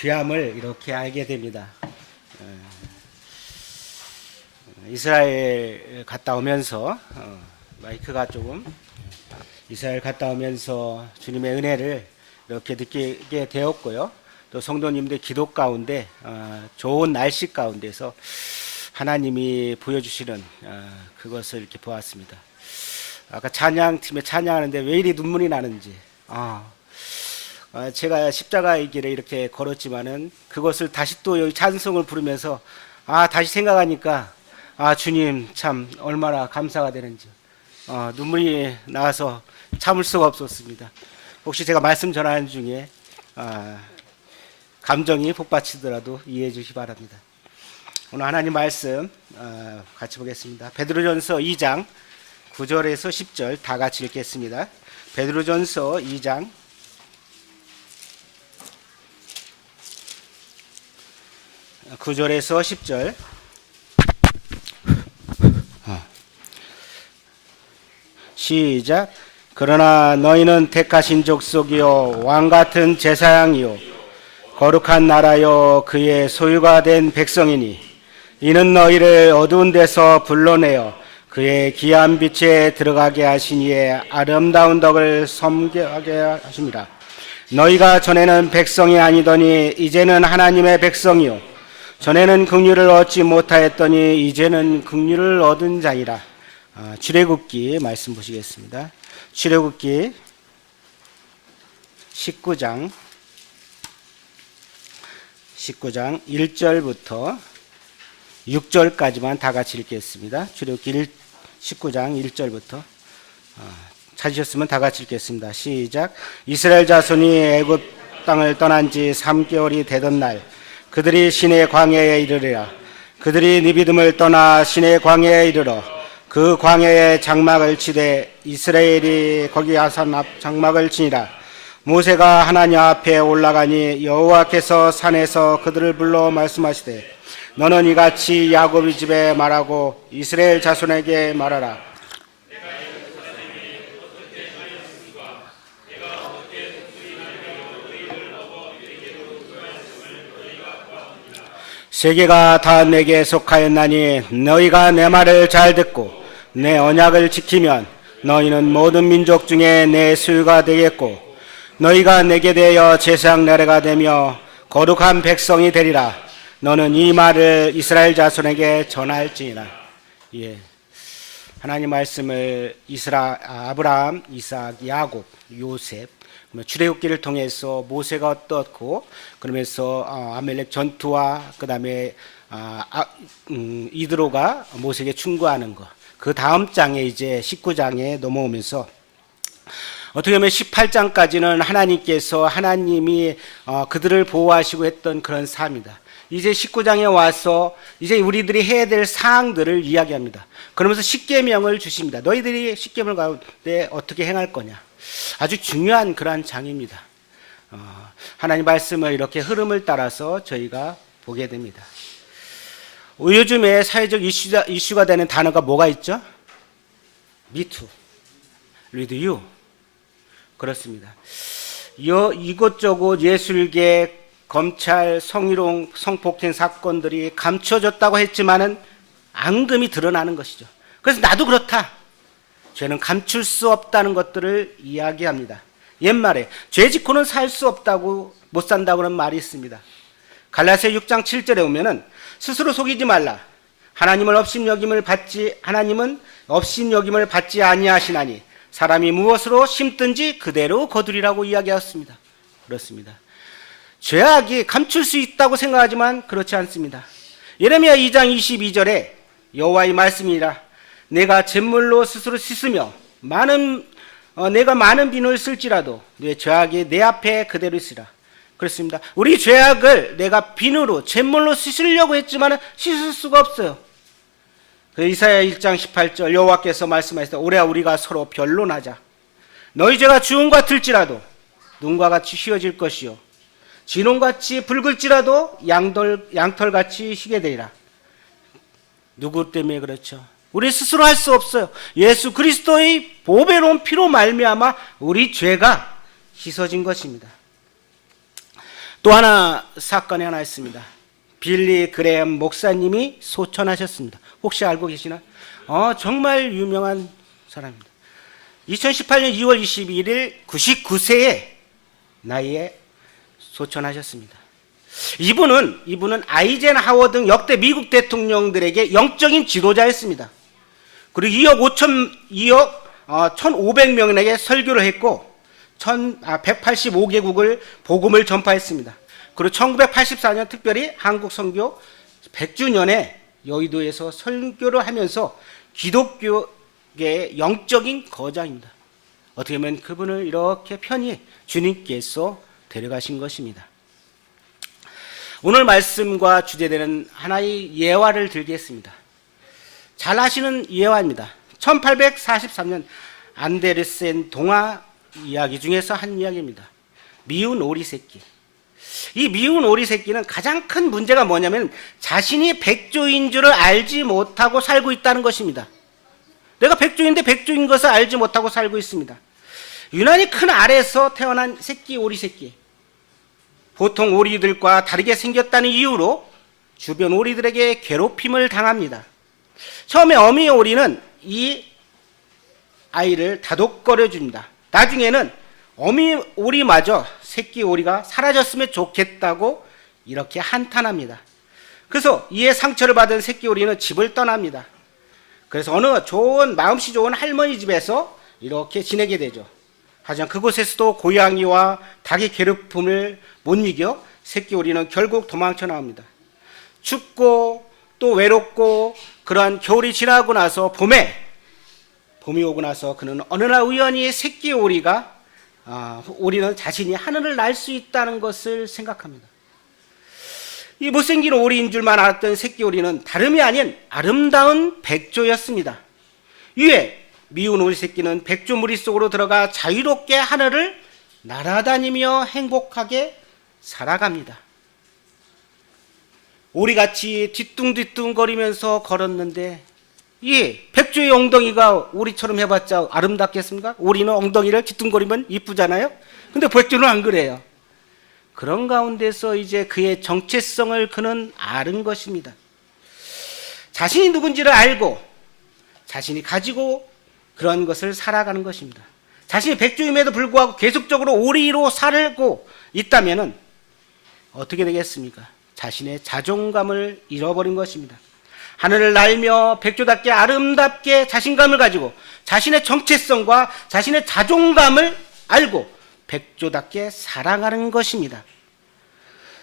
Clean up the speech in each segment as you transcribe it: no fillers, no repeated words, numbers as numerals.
귀함을 이렇게 알게 됩니다. 이스라엘 갔다 오면서 마이크가 조금 이스라엘 갔다 오면서 주님의 은혜를 이렇게 느끼게 되었고요. 또 성도님들 기도 가운데 좋은 날씨 가운데서 하나님이 보여주시는 그것을 이렇게 보았습니다. 아까 찬양팀에 찬양하는데 왜 이리 눈물이 나는지 제가 십자가의 길을 이렇게 걸었지만은 그것을 다시 또 여기 찬송을 부르면서 다시 생각하니까 주님 참 얼마나 감사가 되는지 눈물이 나와서 참을 수가 없었습니다. 혹시 제가 말씀 전하는 중에 감정이 복받치더라도 이해해 주시기 바랍니다. 오늘 하나님 말씀 같이 보겠습니다. 베드로전서 2장 9절에서 10절 다 같이 읽겠습니다. 베드로전서 2장 9절에서 10절 시작. 그러나 너희는 택하신 족속이요 왕같은 제사장이요 거룩한 나라요 그의 소유가 된 백성이니 이는 너희를 어두운 데서 불러내어 그의 귀한 빛에 들어가게 하신 이의 아름다운 덕을 섬기게 하심이라. 너희가 전에는 백성이 아니더니 이제는 하나님의 백성이요 전에는 긍휼을 얻지 못하였더니 이제는 긍휼을 얻은 자니라. 출애굽기 말씀 보시겠습니다. 출애굽기 19장 1절부터 6절까지만 다 같이 읽겠습니다. 출애굽기 19장 1절부터 찾으셨으면 다 같이 읽겠습니다. 시작. 이스라엘 자손이 애굽 땅을 떠난 지 3개월이 되던 날 그들이 시내 광야에 이르리라. 그들이 느비듬을 떠나 시내 광야에 이르러 그 광야에 장막을 치되 이스라엘이 거기 아산 앞 장막을 치니라. 모세가 하나님 앞에 올라가니 여호와께서 산에서 그들을 불러 말씀하시되 너는 이같이 야곱의 집에 말하고 이스라엘 자손에게 말하라. 세계가 다 내게 속하였나니 너희가 내 말을 잘 듣고 내 언약을 지키면 너희는 모든 민족 중에 내 소유가 되겠고 너희가 내게 대하여 제사장 나라가 되며 거룩한 백성이 되리라. 너는 이 말을 이스라엘 자손에게 전할지니라. 하나님 말씀을 아브라함, 이삭, 야곱, 요셉 출애굽기를 통해서 모세가 어떻고 그러면서 아멜렉 전투와 그 다음에 이드로가 모세에게 충고하는 것, 그 다음 장에 이제 19장에 넘어오면서 어떻게 보면 18장까지는 하나님이 그들을 보호하시고 했던 그런 삶이다. 이제 19장에 와서 이제 우리들이 해야 될 사항들을 이야기합니다. 그러면서 십계명을 주십니다. 너희들이 십계명 가운데 어떻게 행할 거냐. 아주 중요한 그러한 장입니다. 하나님 말씀을 이렇게 흐름을 따라서 저희가 보게 됩니다. 요즘에 사회적 이슈가 되는 단어가 뭐가 있죠? Me too, with you. 그렇습니다. 이것저것 예술계, 검찰, 성희롱, 성폭행 사건들이 감춰졌다고 했지만은 앙금이 드러나는 것이죠. 그래서 나도 그렇다. 죄는 감출 수 없다는 것들을 이야기합니다. 옛말에 죄 짓고는 살 수 없다고 못 산다고는 말이 있습니다. 갈라디아 6장 7절에 보면은 스스로 속이지 말라. 하나님은 업신여김을 받지 아니하시나니 사람이 무엇으로 심든지 그대로 거두리라고 이야기하였습니다. 그렇습니다. 죄악이 감출 수 있다고 생각하지만 그렇지 않습니다. 예레미야 2장 22절에 여호와의 말씀이라. 내가 잿물로 스스로 씻으며 내가 많은 비누를 쓸지라도 내 죄악이 내 앞에 그대로 있으라. 그렇습니다. 우리 죄악을 내가 비누로 잿물로 씻으려고 했지만 씻을 수가 없어요. 그 이사야 1장 18절 여호와께서 말씀하시되 올해 우리가 서로 변론하자. 너희 죄가 주홍 같을지라도 눈과 같이 휘어질 것이요 진홍같이 붉을지라도 양털같이 희게 되리라. 누구 때문에 그렇죠? 우리 스스로 할 수 없어요. 예수 그리스도의 보배로운 피로 말미암아 우리 죄가 씻어진 것입니다. 또 하나 사건이 하나 있습니다. 빌리 그레엄 목사님이 소천하셨습니다. 혹시 알고 계시나? 정말 유명한 사람입니다. 2018년 2월 22일 99세의 나이에 소천하셨습니다. 이분은 아이젠하워 등 역대 미국 대통령들에게 영적인 지도자였습니다. 그리고 2억 1,500명에게 설교를 했고 185개국을 복음을 전파했습니다. 그리고 1984년 특별히 한국 선교 100주년에 여의도에서 설교를 하면서 기독교계의 영적인 거장입니다. 어떻게 보면 그분을 이렇게 편히 주님께서 데려가신 것입니다. 오늘 말씀과 주제되는 하나의 예화를 들겠습니다. 잘 아시는 예화입니다. 1843년 안데르센 동화 이야기 중에서 한 이야기입니다. 미운 오리 새끼. 이 미운 오리 새끼는 가장 큰 문제가 뭐냐면 자신이 백조인 줄을 알지 못하고 살고 있다는 것입니다. 내가 백조인데 백조인 것을 알지 못하고 살고 있습니다. 유난히 큰 알에서 태어난 새끼 오리 새끼. 보통 오리들과 다르게 생겼다는 이유로 주변 오리들에게 괴롭힘을 당합니다. 처음에 어미 오리는 이 아이를 다독거려 줍니다. 나중에는 어미 오리마저 새끼 오리가 사라졌으면 좋겠다고 이렇게 한탄합니다. 그래서 이에 상처를 받은 새끼 오리는 집을 떠납니다. 그래서 어느 마음씨 좋은 할머니 집에서 이렇게 지내게 되죠. 하지만 그곳에서도 고양이와 닭의 괴롭힘을 못 이겨 새끼 오리는 결국 도망쳐 나옵니다. 춥고 또 외롭고 그러한 겨울이 지나고 나서 봄이 오고 나서 그는 어느 날 우연히 새끼 오리는 자신이 하늘을 날 수 있다는 것을 생각합니다. 이 못생긴 오리인 줄만 알았던 새끼 오리는 다름이 아닌 아름다운 백조였습니다. 이에 미운 오리 새끼는 백조 무리 속으로 들어가 자유롭게 하늘을 날아다니며 행복하게 살아갑니다. 오리같이 뒤뚱뒤뚱거리면서 걸었는데 이 백조의 엉덩이가 오리처럼 해봤자 아름답겠습니까? 오리는 엉덩이를 뒤뚱거리면 이쁘잖아요. 근데 백조는 안 그래요. 그런 가운데서 이제 그의 정체성을 그는 아는 것입니다. 자신이 누군지를 알고 자신이 가지고 그런 것을 살아가는 것입니다. 자신이 백조임에도 불구하고 계속적으로 오리로 살고 있다면 어떻게 되겠습니까? 자신의 자존감을 잃어버린 것입니다. 하늘을 날며 백조답게 아름답게 자신감을 가지고 자신의 정체성과 자신의 자존감을 알고 백조답게 살아가는 것입니다.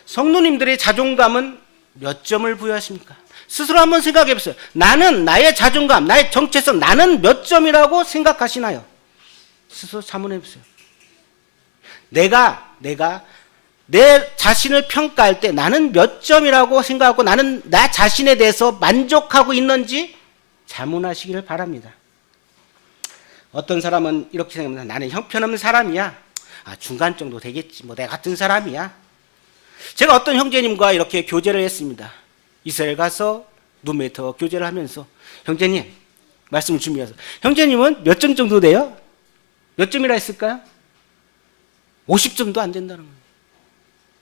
성도님들의 자존감은 몇 점을 부여하십니까? 스스로 한번 생각해 보세요. 나는 나의 자존감, 나의 정체성, 나는 몇 점이라고 생각하시나요? 스스로 자문해 보세요. 내가 내 자신을 평가할 때 나는 몇 점이라고 생각하고 나는 나 자신에 대해서 만족하고 있는지 자문하시기를 바랍니다. 어떤 사람은 이렇게 생각합니다. 나는 형편없는 사람이야. 중간 정도 되겠지. 내가 같은 사람이야. 제가 어떤 형제님과 이렇게 교제를 했습니다. 이스라엘 가서 룸메이트와 교제를 하면서 형제님 말씀을 준비해서 형제님은 몇 점 정도 돼요? 몇 점이라 했을까요? 50점도 안 된다는 거예요.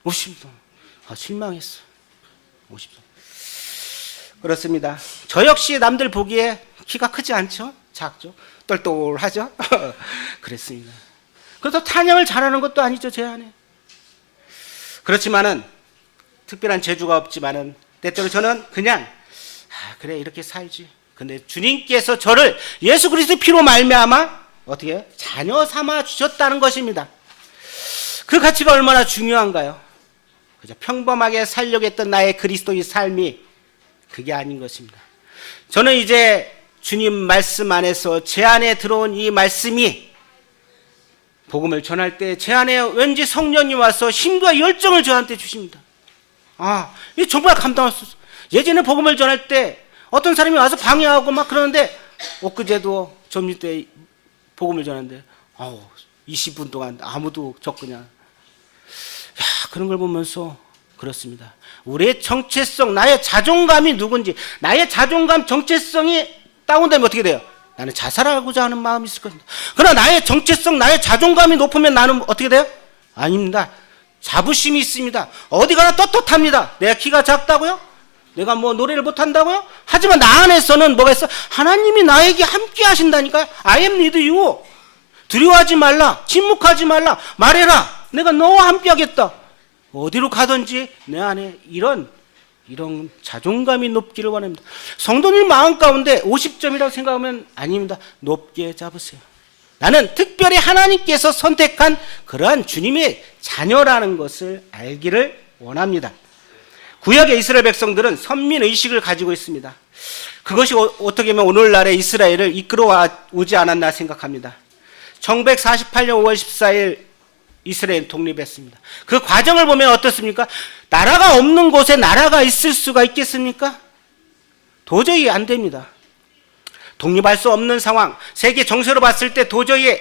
50점. 실망했어. 50점. 그렇습니다. 저 역시 남들 보기에 키가 크지 않죠? 작죠? 똘똘하죠? 그랬습니다. 그래서 찬양을 잘하는 것도 아니죠, 제 안에. 그렇지만은 특별한 재주가 없지만은 때때로 저는 그냥 그래 이렇게 살지. 근데 주님께서 저를 예수 그리스도의 피로 말미암아 어떻게 자녀 삼아 주셨다는 것입니다. 그 가치가 얼마나 중요한가요? 그저 평범하게 살려고 했던 나의 그리스도의 삶이 그게 아닌 것입니다. 저는 이제 주님 말씀 안에서 제 안에 들어온 이 말씀이 복음을 전할 때 제 안에 왠지 성령이 와서 힘과 열정을 저한테 주십니다. 이 정말 감당할 수 없어. 예전에 복음을 전할 때 어떤 사람이 와서 방해하고 막 그러는데 엊그제도 점심 때 복음을 전하는데 20분 동안 아무도 접근이 그런 걸 보면서 그렇습니다. 우리의 정체성, 나의 자존감이 누군지, 나의 자존감, 정체성이 다운되면 어떻게 돼요? 나는 자살하고자 하는 마음이 있을 것입니다. 그러나 나의 정체성, 나의 자존감이 높으면 나는 어떻게 돼요? 아닙니다. 자부심이 있습니다. 어디 가나 떳떳합니다. 내가 키가 작다고요? 내가 뭐 노래를 못한다고요? 하지만 나 안에서는 뭐가 있어? 하나님이 나에게 함께 하신다니까요. I am with you. 두려워하지 말라. 침묵하지 말라. 말해라. 내가 너와 함께 하겠다. 어디로 가든지 내 안에 이런 자존감이 높기를 원합니다. 성도님 마음 가운데 50점이라고 생각하면 아닙니다. 높게 잡으세요. 나는 특별히 하나님께서 선택한 그러한 주님의 자녀라는 것을 알기를 원합니다. 구약의 이스라엘 백성들은 선민의식을 가지고 있습니다. 그것이 어떻게 보면 오늘날의 이스라엘을 이끌어 오지 않았나 생각합니다. 1148년 5월 14일 이스라엘 독립했습니다. 그 과정을 보면 어떻습니까? 나라가 없는 곳에 나라가 있을 수가 있겠습니까? 도저히 안 됩니다. 독립할 수 없는 상황, 세계 정세로 봤을 때 도저히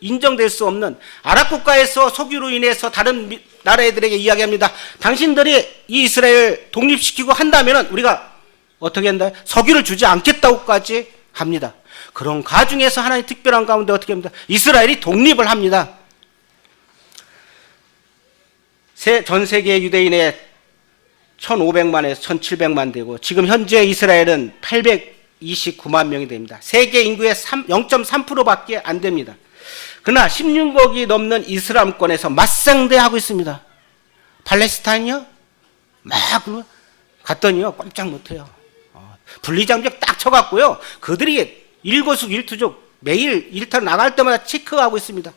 인정될 수 없는 아랍 국가에서 석유로 인해서 다른 나라 애들에게 이야기합니다. 당신들이 이 이스라엘 독립시키고 한다면 우리가 어떻게 한다? 석유를 주지 않겠다고까지 합니다. 그런 가중에서 하나님 특별한 가운데 어떻게 합니다? 이스라엘이 독립을 합니다. 전 세계 유대인의 1500만에서 1700만 되고 지금 현재 이스라엘은 829만 명이 됩니다. 세계 인구의 0.3%밖에 안 됩니다. 그러나 16억이 넘는 이슬람권에서 맞상대하고 있습니다. 팔레스타인이요? 막 갔더니요 꼼짝 못해요. 분리장벽 딱 쳐갖고요 그들이 일거수일투족 매일 일탈 나갈 때마다 체크하고 있습니다.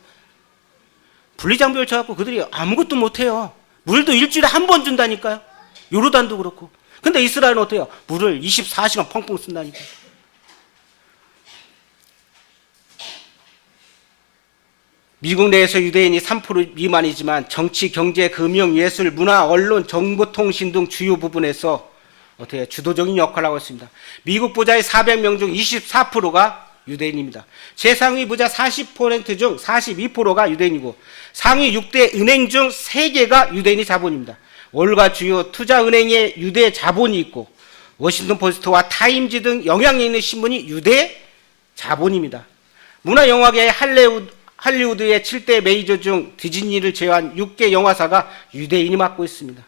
분리장벽을 쳐갖고 그들이 아무것도 못해요. 물도 일주일에 한 번 준다니까요. 요르단도 그렇고. 근데 이스라엘은 어때요? 물을 24시간 펑펑 쓴다니까요. 미국 내에서 유대인이 3% 미만이지만 정치, 경제, 금융, 예술, 문화, 언론, 정보통신 등 주요 부분에서 어떻게 주도적인 역할을 하고 있습니다. 미국 부자의 400명 중 24%가 유대인입니다. 최상위 부자 40% 중 42%가 유대인이고 상위 6대 은행 중 3개가 유대인이 자본입니다. 월가 주요 투자은행에 유대 자본이 있고 워싱턴 포스트와 타임지 등 영향력 있는 신문이 유대 자본입니다. 문화영화계의 할리우드의 7대 메이저 중 디즈니를 제외한 6개 영화사가 유대인이 맡고 있습니다.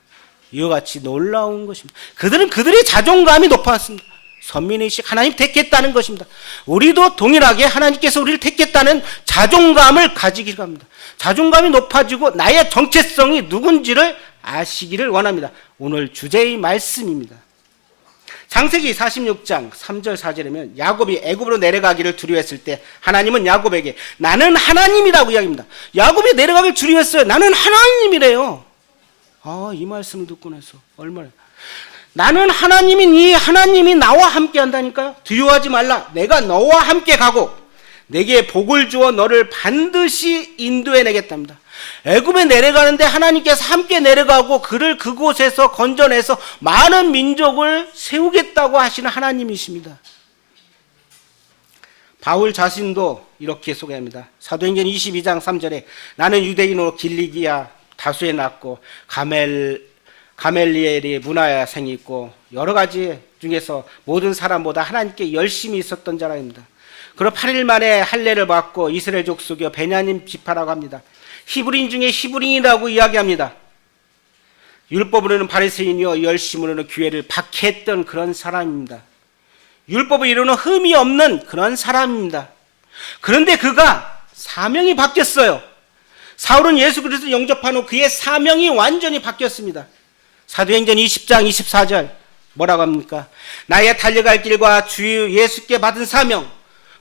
이와 같이 놀라운 것입니다. 그들은 그들의 자존감이 높았습니다. 선민의식, 하나님 택했다는 것입니다. 우리도 동일하게 하나님께서 우리를 택했다는 자존감을 가지기를 합니다. 자존감이 높아지고 나의 정체성이 누군지를 아시기를 원합니다. 오늘 주제의 말씀입니다. 창세기 46장 3절 4절이면 야곱이 애굽으로 내려가기를 두려워했을 때 하나님은 야곱에게 나는 하나님이라고 이야기합니다. 야곱이 내려가기를 두려워했어요. 나는 하나님이래요. 이 말씀을 듣고 나서 얼마나 나는 하나님이니 하나님이 나와 함께 한다니까요. 두려워하지 말라. 내가 너와 함께 가고 내게 복을 주어 너를 반드시 인도해 내겠답니다. 애굽에 내려가는데 하나님께서 함께 내려가고 그를 그곳에서 건져내서 많은 민족을 세우겠다고 하시는 하나님이십니다. 바울 자신도 이렇게 소개합니다. 사도행전 22장 3절에 나는 유대인으로 길리기아 다수에 낳고 가멜리엘이 문화생이 있고 여러 가지 중에서 모든 사람보다 하나님께 열심히 있었던 자라입니다. 그리고 8일 만에 할례를 받고 이스라엘 족속이요 베냐민 지파라고 합니다. 히브리인 중에 히브리인이라고 이야기합니다. 율법으로는 바리새인이요 열심으로는 교회를 박해했던 그런 사람입니다. 율법을 이루는 흠이 없는 그런 사람입니다. 그런데 그가 사명이 바뀌었어요. 사울은 예수 그리스도를 영접한 후 그의 사명이 완전히 바뀌었습니다. 사도행전 20장 24절 뭐라고 합니까? 나의 달려갈 길과 주 예수께 받은 사명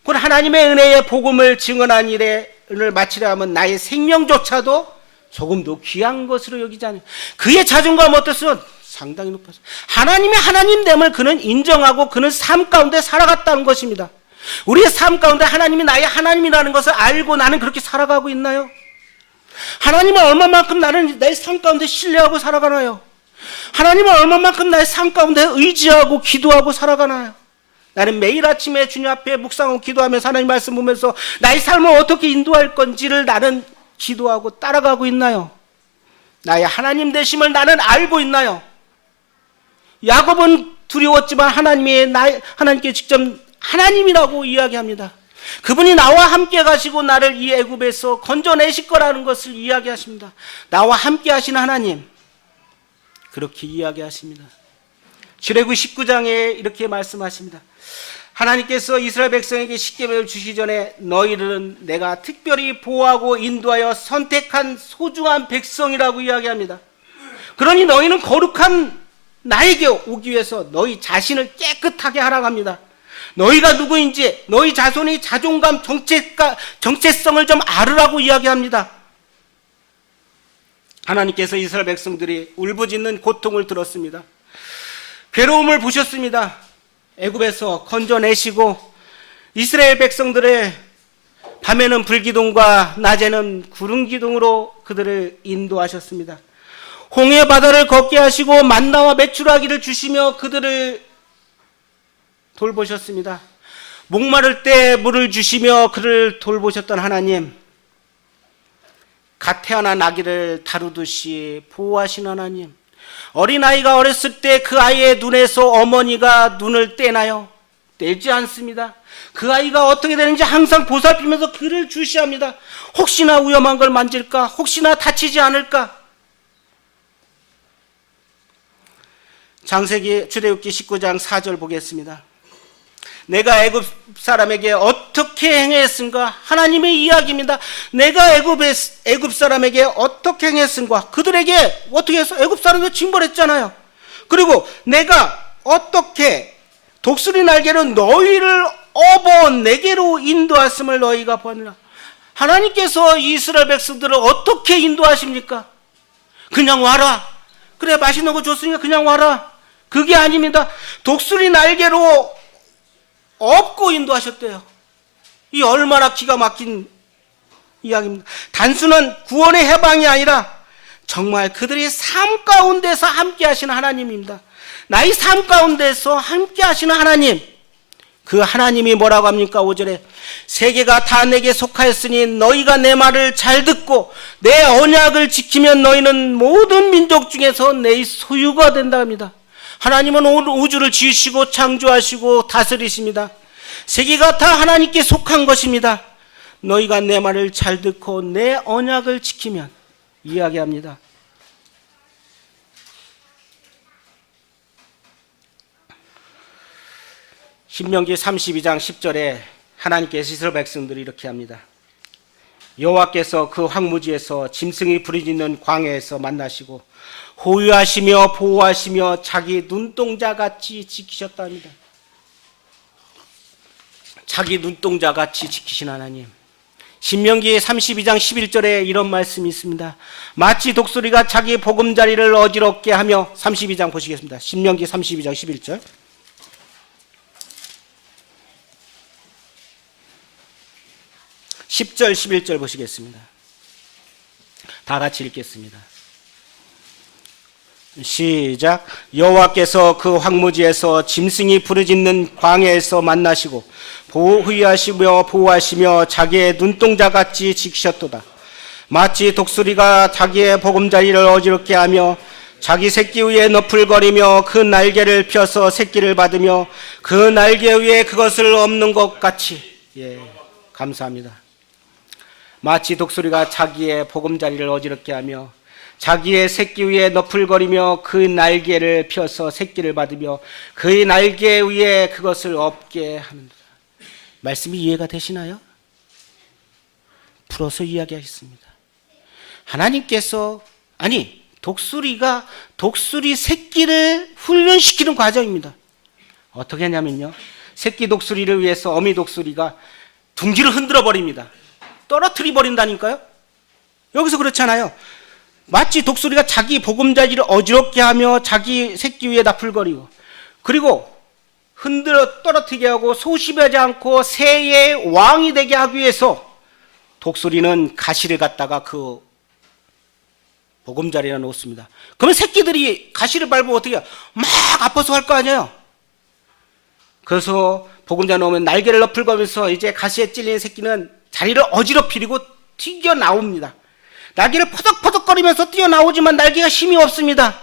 곧 하나님의 은혜의 복음을 증언한 일을 마치려 하면 나의 생명조차도 조금도 귀한 것으로 여기지 않아요. 그의 자존감 어땠어요? 상당히 높았어요. 하나님의 하나님됨을 그는 인정하고 그는 삶 가운데 살아갔다는 것입니다. 우리의 삶 가운데 하나님이 나의 하나님이라는 것을 알고 나는 그렇게 살아가고 있나요? 하나님을 얼마만큼 나는 내 삶 가운데 신뢰하고 살아가나요? 하나님을 얼마만큼 나의 삶 가운데 의지하고 기도하고 살아가나요? 나는 매일 아침에 주님 앞에 묵상하고 기도하면서 하나님 말씀 보면서 나의 삶을 어떻게 인도할 건지를 나는 기도하고 따라가고 있나요? 나의 하나님 되심을 나는 알고 있나요? 야곱은 두려웠지만 하나님께 직접 하나님이라고 이야기합니다. 그분이 나와 함께 가시고 나를 이 애굽에서 건져내실 거라는 것을 이야기하십니다. 나와 함께 하신 하나님, 그렇게 이야기하십니다. 출애굽 19장에 이렇게 말씀하십니다. 하나님께서 이스라엘 백성에게 십계명을 주시기 전에 너희들은 내가 특별히 보호하고 인도하여 선택한 소중한 백성이라고 이야기합니다. 그러니 너희는 거룩한 나에게 오기 위해서 너희 자신을 깨끗하게 하라고 합니다. 너희가 누구인지, 너희 자손의 자존감, 정체성을 좀 알으라고 이야기합니다. 하나님께서 이스라엘 백성들이 울부짖는 고통을 들었습니다. 괴로움을 보셨습니다. 애굽에서 건져내시고 이스라엘 백성들의 밤에는 불기둥과 낮에는 구름기둥으로 그들을 인도하셨습니다. 홍해 바다를 걷게 하시고 만나와 메추라기를 주시며 그들을 돌보셨습니다. 목마를 때 물을 주시며 그를 돌보셨던 하나님, 갓 태어난 아기를 다루듯이 보호하신 하나님, 어린아이가 어렸을 때 그 아이의 눈에서 어머니가 눈을 떼나요? 떼지 않습니다. 그 아이가 어떻게 되는지 항상 보살피면서 그를 주시합니다. 혹시나 위험한 걸 만질까? 혹시나 다치지 않을까? 창세기 출애굽기 19장 4절 보겠습니다. 내가 애굽 사람에게 어떻게 행했은가? 하나님의 이야기입니다. 내가 애굽 사람에게 어떻게 행했은가? 그들에게 어떻게 해서 애굽 사람들 징벌했잖아요. 그리고 내가 어떻게 독수리 날개로 너희를 업어 내게로 인도했음을 너희가 보느라. 하나님께서 이스라엘 백성들을 어떻게 인도하십니까? 그냥 와라. 그래, 맛있는 거 줬으니까 그냥 와라. 그게 아닙니다. 독수리 날개로 업고 인도하셨대요. 이 얼마나 기가 막힌 이야기입니다. 단순한 구원의 해방이 아니라 정말 그들이 삶 가운데서 함께 하시는 하나님입니다. 나의 삶 가운데서 함께 하시는 하나님, 그 하나님이 뭐라고 합니까? 5절에 세계가 다 내게 속하였으니 너희가 내 말을 잘 듣고 내 언약을 지키면 너희는 모든 민족 중에서 내 소유가 된다 합니다. 하나님은 우주를 지으시고 창조하시고 다스리십니다. 세계가 다 하나님께 속한 것입니다. 너희가 내 말을 잘 듣고 내 언약을 지키면 이야기합니다. 신명기 32장 10절에 하나님께서 이스라엘 백성들이 이렇게 합니다. 여호와께서 그 황무지에서 짐승이 부르짖는 광야에서 만나시고 호위하시며 보호하시며 자기 눈동자같이 지키셨다 합니다. 자기 눈동자같이 지키신 하나님. 신명기 32장 11절에 이런 말씀이 있습니다. 마치 독수리가 자기 보금자리를 어지럽게 하며 32장 보시겠습니다. 신명기 32장 11절. 10절 11절 보시겠습니다. 다 같이 읽겠습니다. 시작. 여호와께서 그 황무지에서 짐승이 부르짖는 광야에서 만나시고 호위하시며 보호하시며 자기의 눈동자같이 지키셨도다. 마치 독수리가 자기의 보금자리를 어지럽게 하며 자기 새끼 위에 너풀거리며 그 날개를 펴서 새끼를 받으며 그 날개 위에 그것을 엎는 것 같이. 예, 감사합니다. 마치 독수리가 자기의 보금자리를 어지럽게 하며 자기의 새끼 위에 너풀거리며 그 날개를 펴서 새끼를 받으며 그의 날개 위에 그것을 엎게 하는다. 말씀이 이해가 되시나요? 풀어서 이야기하겠습니다. 하나님께서, 독수리가 독수리 새끼를 훈련시키는 과정입니다. 어떻게 하냐면요, 새끼 독수리를 위해서 어미 독수리가 둥지를 흔들어 버립니다. 떨어뜨려 버린다니까요. 여기서 그렇잖아요. 마치 독수리가 자기 보금자리를 어지럽게 하며 자기 새끼 위에 나풀거리고, 그리고 흔들어 떨어뜨리게 하고 소심하지 않고 새의 왕이 되게 하기 위해서 독수리는 가시를 갖다가 그 보금자리에 놓습니다. 그러면 새끼들이 가시를 밟으면 어떻게 해요? 막 아파서 할 거 아니에요. 그래서 보금자리에 놓으면 날개를 너풀거리면서 이제 가시에 찔린 새끼는 자리를 어지럽히고 튀겨나옵니다. 날개를 퍼덕퍼덕거리면서 뛰어나오지만 날개가 힘이 없습니다.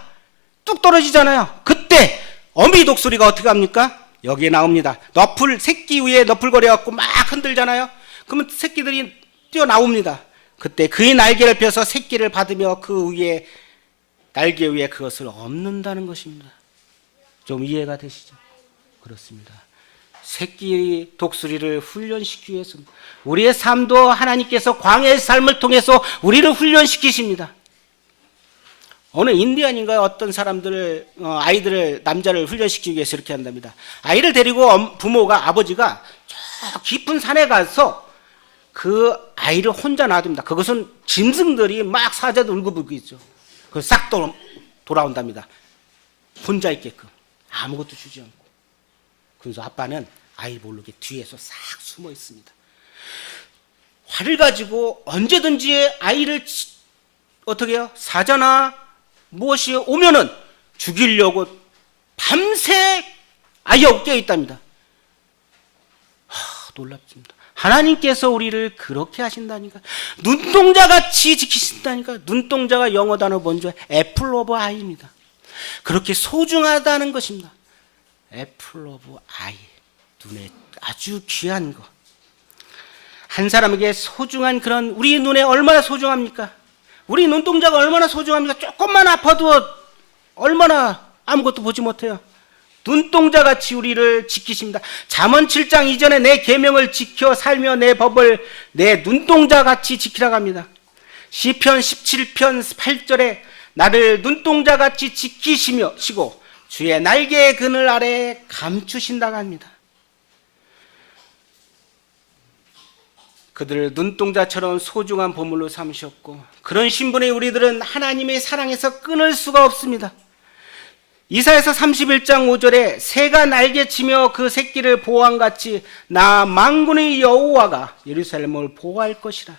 뚝 떨어지잖아요. 그때 어미 독수리가 어떻게 합니까? 여기에 나옵니다. 너풀, 새끼 위에 너풀거려갖고 막 흔들잖아요. 그러면 새끼들이 뛰어나옵니다. 그때 그의 날개를 펴서 새끼를 받으며 그 위에, 날개 위에 그것을 엎는다는 것입니다. 좀 이해가 되시죠? 그렇습니다. 새끼 독수리를 훈련시키기 위해서 우리의 삶도 하나님께서 광야의 삶을 통해서 우리를 훈련시키십니다. 어느 인디안인가요? 어떤 사람들을 아이들을, 남자를 훈련시키기 위해서 이렇게 한답니다. 아이를 데리고 부모가, 아버지가 저 깊은 산에 가서 그 아이를 혼자 놔둡니다. 그것은 짐승들이 막 사자도 울고불고 있죠. 그 싹 돌아온답니다. 혼자 있게끔 아무것도 주지 않고. 그래서 아빠는 아이 모르게 뒤에서 싹 숨어 있습니다. 활을 가지고 언제든지 아이를 어떻게 해요? 사자나 무엇이 오면은 죽이려고 밤새 아이 어깨에 있답니다. 놀랍습니다. 하나님께서 우리를 그렇게 하신다니까. 눈동자같이 지키신다니까. 눈동자가 영어 단어 뭔지 애플 오브 아이입니다. 그렇게 소중하다는 것입니다. 애플 오브 아이, 눈에 아주 귀한 것. 한 사람에게 소중한 그런, 우리 눈에 얼마나 소중합니까? 우리 눈동자가 얼마나 소중합니까? 조금만 아파도 얼마나 아무것도 보지 못해요. 눈동자같이 우리를 지키십니다. 잠언 7장 이전에 내 계명을 지켜 살며 내 법을 내 눈동자같이 지키라고 합니다. 시편 17편 8절에 나를 눈동자같이 지키시고 주의 날개의 그늘 아래 감추신다고 합니다. 그들을 눈동자처럼 소중한 보물로 삼으셨고, 그런 신분의 우리들은 하나님의 사랑에서 끊을 수가 없습니다. 이사야서 31장 5절에 새가 날개치며 그 새끼를 보호함같이 나 만군의 여호와가 예루살렘을 보호할 것이라.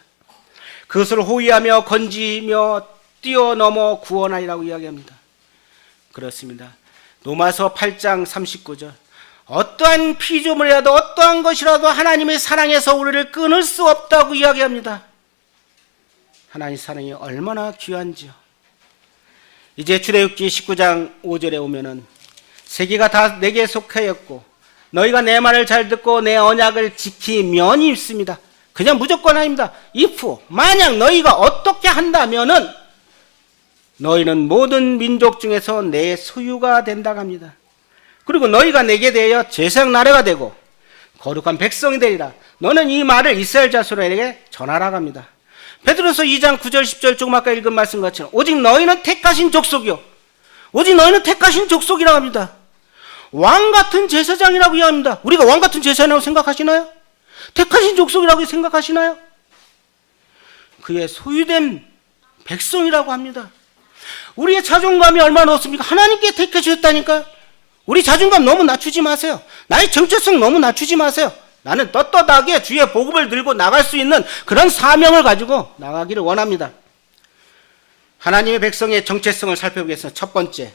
그것을 호위하며 건지며 뛰어넘어 구원하리라고 이야기합니다. 그렇습니다. 로마서 8장 39절 어떠한 피조물이라도 어떠한 것이라도 하나님의 사랑에서 우리를 끊을 수 없다고 이야기합니다. 하나님의 사랑이 얼마나 귀한지요. 이제 출애굽기 19장 5절에 오면은 세계가 다 내게 속하였고 너희가 내 말을 잘 듣고 내 언약을 지키면이 있습니다. 그냥 무조건 아닙니다. if, 만약 너희가 어떻게 한다면은 너희는 모든 민족 중에서 내 소유가 된다고 합니다. 그리고 너희가 내게 대하여 제사장 나라가 되고 거룩한 백성이 되리라. 너는 이 말을 이스라엘 자손에게 전하라고 합니다. 베드로서 2장 9절 10절 조금 아까 읽은 말씀 같이 오직 너희는 택하신 족속이요. 오직 너희는 택하신 족속이라고 합니다. 왕 같은 제사장이라고 이야기합니다. 우리가 왕 같은 제사장이라고 생각하시나요? 택하신 족속이라고 생각하시나요? 그의 소유된 백성이라고 합니다. 우리의 자존감이 얼마나 높습니까? 하나님께 택해주셨다니까. 우리 자존감 너무 낮추지 마세요. 나의 정체성 너무 낮추지 마세요. 나는 떳떳하게 주의 복음을 들고 나갈 수 있는 그런 사명을 가지고 나가기를 원합니다. 하나님의 백성의 정체성을 살펴보겠습니다. 첫 번째,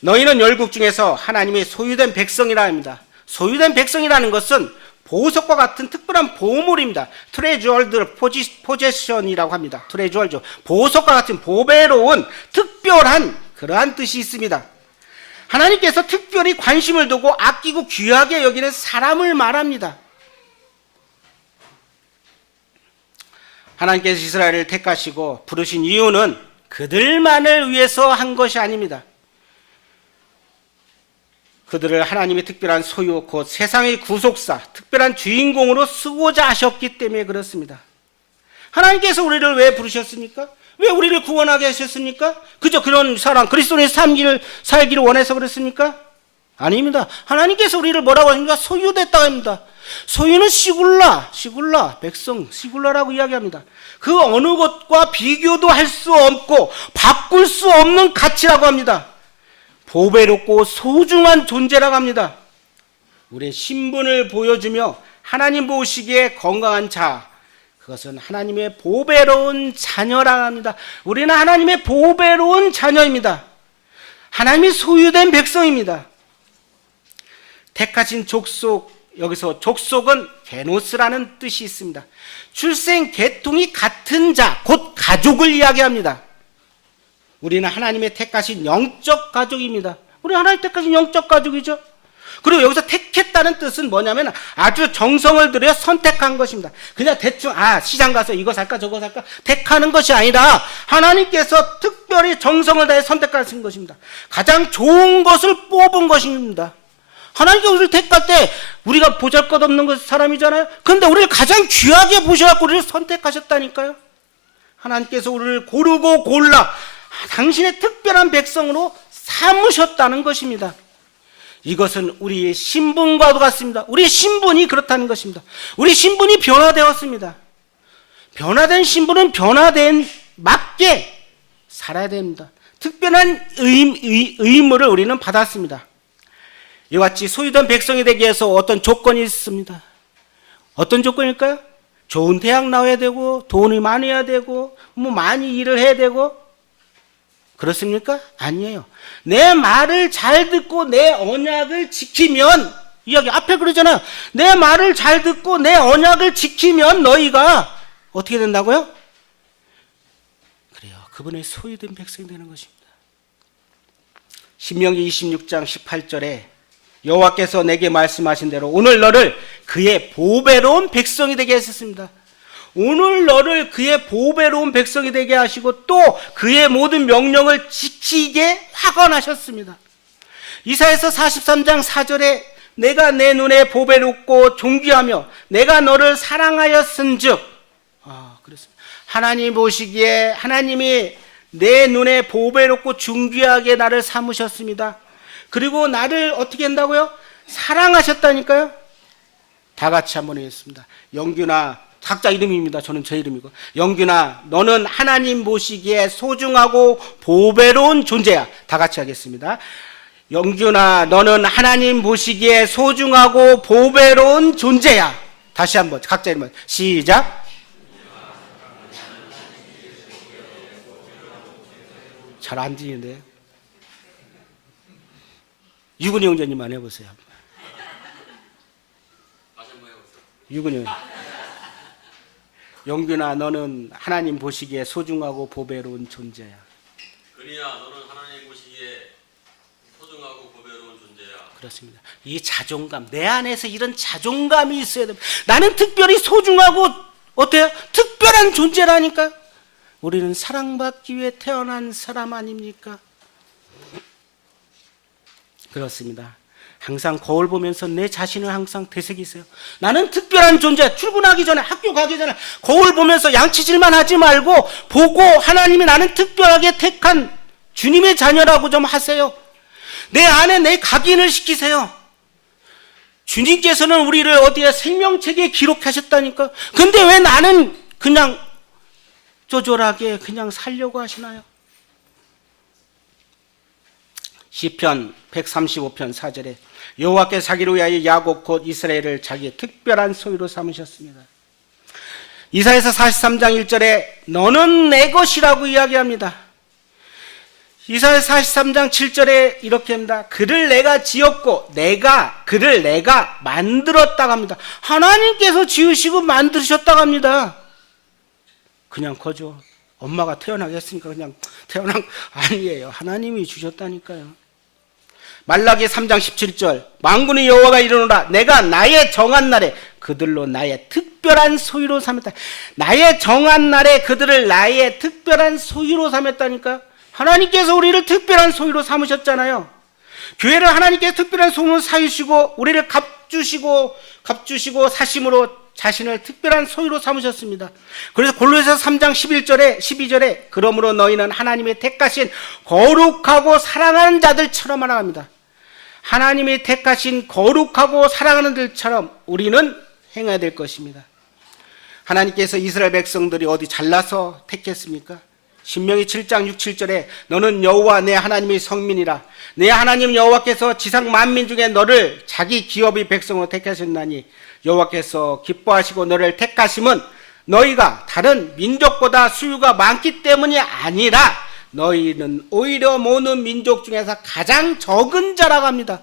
너희는 열국 중에서 하나님의 소유된 백성이라 합니다. 소유된 백성이라는 것은 보석과 같은 특별한 보물입니다. 트레저얼드 포제션이라고 합니다. 트레저얼드, 보석과 같은 보배로운 특별한 그러한 뜻이 있습니다. 하나님께서 특별히 관심을 두고 아끼고 귀하게 여기는 사람을 말합니다. 하나님께서 이스라엘을 택하시고 부르신 이유는 그들만을 위해서 한 것이 아닙니다. 그들을 하나님의 특별한 소유, 곧 세상의 구속사, 특별한 주인공으로 쓰고자 하셨기 때문에 그렇습니다. 하나님께서 우리를 왜 부르셨습니까? 왜 우리를 구원하게 하셨습니까? 그저 그런 사람, 그리스도인의 살기를 원해서 그랬습니까? 아닙니다. 하나님께서 우리를 뭐라고 하십니까? 소유됐다고 합니다. 소유는 시굴라, 백성, 시굴라라고 이야기합니다. 그 어느 것과 비교도 할 수 없고 바꿀 수 없는 가치라고 합니다. 보배롭고 소중한 존재라고 합니다. 우리의 신분을 보여주며 하나님 보시기에 건강한 자, 그것은 하나님의 보배로운 자녀라고 합니다. 우리는 하나님의 보배로운 자녀입니다. 하나님의 소유된 백성입니다. 택하신 족속, 여기서 족속은 게노스라는 뜻이 있습니다. 출생 계통이 같은 자, 곧 가족을 이야기합니다. 우리는 하나님의 택하신 영적 가족입니다. 우리 하나님 택하신 영적 가족이죠. 그리고 여기서 택했다는 뜻은 뭐냐면 아주 정성을 들여 선택한 것입니다. 그냥 대충 시장 가서 이거 살까 저거 살까 택하는 것이 아니라 하나님께서 특별히 정성을 다해 선택하신 것입니다. 가장 좋은 것을 뽑은 것입니다. 하나님께서 우리를 택할 때 우리가 보잘것없는 사람이잖아요. 그런데 우리를 가장 귀하게 보셔서 우리를 선택하셨다니까요. 하나님께서 우리를 고르고 골라 당신의 특별한 백성으로 삼으셨다는 것입니다. 이것은 우리의 신분과도 같습니다. 우리의 신분이 그렇다는 것입니다. 우리 신분이 변화되었습니다. 변화된 신분은 변화된 맞게 살아야 됩니다. 특별한 의무를 우리는 받았습니다. 이와 같이 소유된 백성이 되기 위해서 어떤 조건이 있습니다. 어떤 조건일까요? 좋은 대학 나와야 되고 돈이 많아야 되고 많이 일을 해야 되고 그렇습니까? 아니에요. 내 말을 잘 듣고 내 언약을 지키면 이야기 앞에 그러잖아요. 내 말을 잘 듣고 내 언약을 지키면 너희가 어떻게 된다고요? 그래요. 그분의 소유된 백성이 되는 것입니다. 신명기 26장 18절에 여호와께서 내게 말씀하신 대로 오늘 너를 그의 보배로운 백성이 되게 하셨습니다. 오늘 너를 그의 보배로운 백성이 되게 하시고 또 그의 모든 명령을 지키게 확언하셨습니다. 이사야서 43장 4절에 내가 내 눈에 보배롭고 존귀하며 내가 너를 사랑하였은즉 그렇습니다. 하나님 보시기에 하나님이 내 눈에 보배롭고 존귀하게 나를 삼으셨습니다. 그리고 나를 어떻게 한다고요? 사랑하셨다니까요. 다 같이 한번 하겠습니다. 영균아, 각자 이름입니다. 저는 제 이름이고. 영균아, 너는 하나님 보시기에 소중하고 보배로운 존재야. 다 같이 하겠습니다. 영균아, 너는 하나님 보시기에 소중하고 보배로운 존재야. 다시 한번 각자 이름 시작. 잘 안 들리는데. 유근이 형제님만 해보세요. 유근이 형. 영균아, 너는 하나님 보시기에 소중하고 보배로운 존재야. 근이야, 너는 하나님 보시기에 소중하고 보배로운 존재야. 그렇습니다. 이 자존감, 내 안에서 이런 자존감이 있어야 됩니다. 나는 특별히 소중하고 어때요? 특별한 존재라니까. 우리는 사랑받기 위해 태어난 사람 아닙니까? 그렇습니다. 항상 거울 보면서 내 자신을 항상 되새기세요. 나는 특별한 존재. 출근하기 전에, 학교 가기 전에 거울 보면서 양치질만 하지 말고 보고 하나님이 나는 특별하게 택한 주님의 자녀라고 좀 하세요. 내 안에 내 각인을 시키세요. 주님께서는 우리를 어디에 생명책에 기록하셨다니까. 근데 왜 나는 그냥 쪼졸하게 그냥 살려고 하시나요? 시편 135편 4절에 여호와께서 자기를 위하여 야곱 곧 이스라엘을 자기의 특별한 소유로 삼으셨습니다. 이사야서 43장 1절에 너는 내 것이라고 이야기합니다. 이사야서 43장 7절에 이렇게 합니다. 그를 내가 지었고 그를 내가 만들었다고 합니다. 하나님께서 지으시고 만드셨다고 합니다. 그냥 거죠. 엄마가 태어나겠으니까 그냥 태어난 아니에요. 하나님이 주셨다니까요. 말라기 3장 17절 만군의 여호와가 이르노라 내가 나의 정한 날에 그들로 나의 특별한 소유로 삼았다. 나의 정한 날에 그들을 나의 특별한 소유로 삼았다니까. 하나님께서 우리를 특별한 소유로 삼으셨잖아요. 교회를 하나님께서 특별한 소유로 사주시고 우리를 값주시고 사심으로 자신을 특별한 소유로 삼으셨습니다. 그래서 골로새서 3장 11절에 12절에 그러므로 너희는 하나님의 택하신 거룩하고 사랑하는 자들처럼 하나갑니다. 하나님이 택하신 거룩하고 사랑하는 자들처럼 우리는 행해야 될 것입니다. 하나님께서 이스라엘 백성들이 어디 잘나서 택했습니까? 신명기 7장 6, 7절에 너는 여호와 내 하나님의 성민이라 내 하나님 여호와께서 지상 만민 중에 너를 자기 기업의 백성으로 택하셨나니 여호와께서 기뻐하시고 너를 택하심은 너희가 다른 민족보다 수유가 많기 때문이 아니라 너희는 오히려 모든 민족 중에서 가장 적은 자라고 합니다.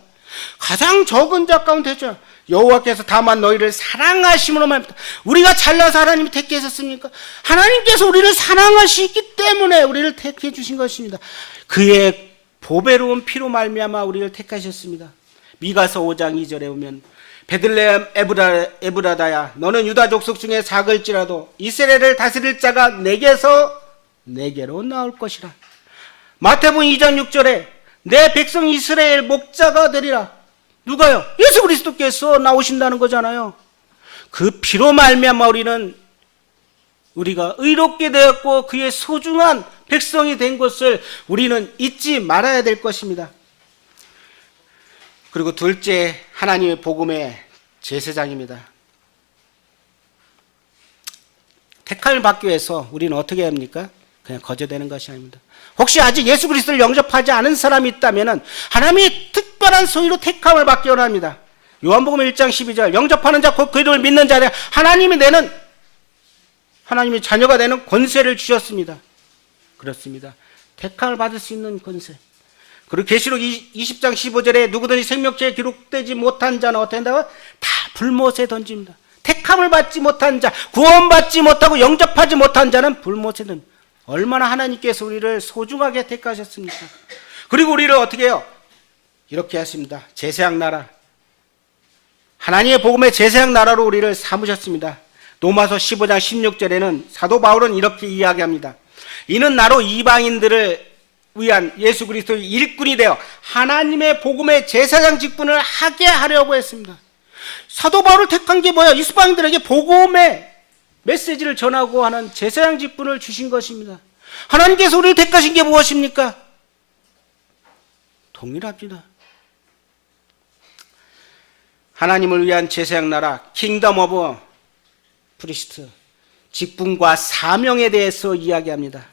가장 적은 자 가운데 되죠. 여호와께서 다만 너희를 사랑하심으로 말입니다. 우리가 잘나서 하나님이 택하셨습니까? 하나님께서 우리를 사랑하시기 때문에 우리를 택해 주신 것입니다. 그의 보배로운 피로 말미암아 우리를 택하셨습니다. 미가서 5장 2절에 보면 베들레헴 에브라다야 너는 유다 족속 중에 작을지라도 이스라엘을 다스릴 자가 내게로 나올 것이라. 마태복음 2장 6절에 내 백성 이스라엘 목자가 되리라. 누가요? 예수 그리스도께서 나오신다는 거잖아요. 그 피로 말미암아 우리가 의롭게 되었고 그의 소중한 백성이 된 것을 우리는 잊지 말아야 될 것입니다. 그리고 둘째, 하나님의 복음의 제사장입니다. 택함을 받기 위해서 우리는 어떻게 합니까? 그냥 거저되는 것이 아닙니다. 혹시 아직 예수 그리스도를 영접하지 않은 사람이 있다면 하나님이 특별한 소위로 택함을 받기 원합니다. 요한복음 1장 12절 영접하는 자 곧 그 이름을 믿는 자에 하나님의 자녀가 되는 권세를 주셨습니다. 그렇습니다. 택함을 받을 수 있는 권세. 그리고 계시록 20장 15절에 누구든지 생명책에 기록되지 못한 자는 어떻게 한다고? 다 불못에 던집니다. 택함을 받지 못한 자, 구원받지 못하고 영접하지 못한 자는 불못에 던집니다. 얼마나 하나님께서 우리를 소중하게 택하셨습니까? 그리고 우리를 어떻게 해요? 이렇게 하십니다. 제사장 나라. 하나님의 복음의 제사장 나라로 우리를 삼으셨습니다. 로마서 15장 16절에는 사도 바울은 이렇게 이야기합니다. 이는 나로 이방인들을 위한 예수 그리스도의 일꾼이 되어 하나님의 복음의 제사장 직분을 하게 하려고 했습니다. 사도 바울을 택한 게 뭐야? 이스방인들에게 복음의 메시지를 전하고 하는 제사장 직분을 주신 것입니다. 하나님께서 우리를 택하신 게 무엇입니까? 동일합니다. 하나님을 위한 제사장 나라, 킹덤 오브 프리스트, 직분과 사명에 대해서 이야기합니다.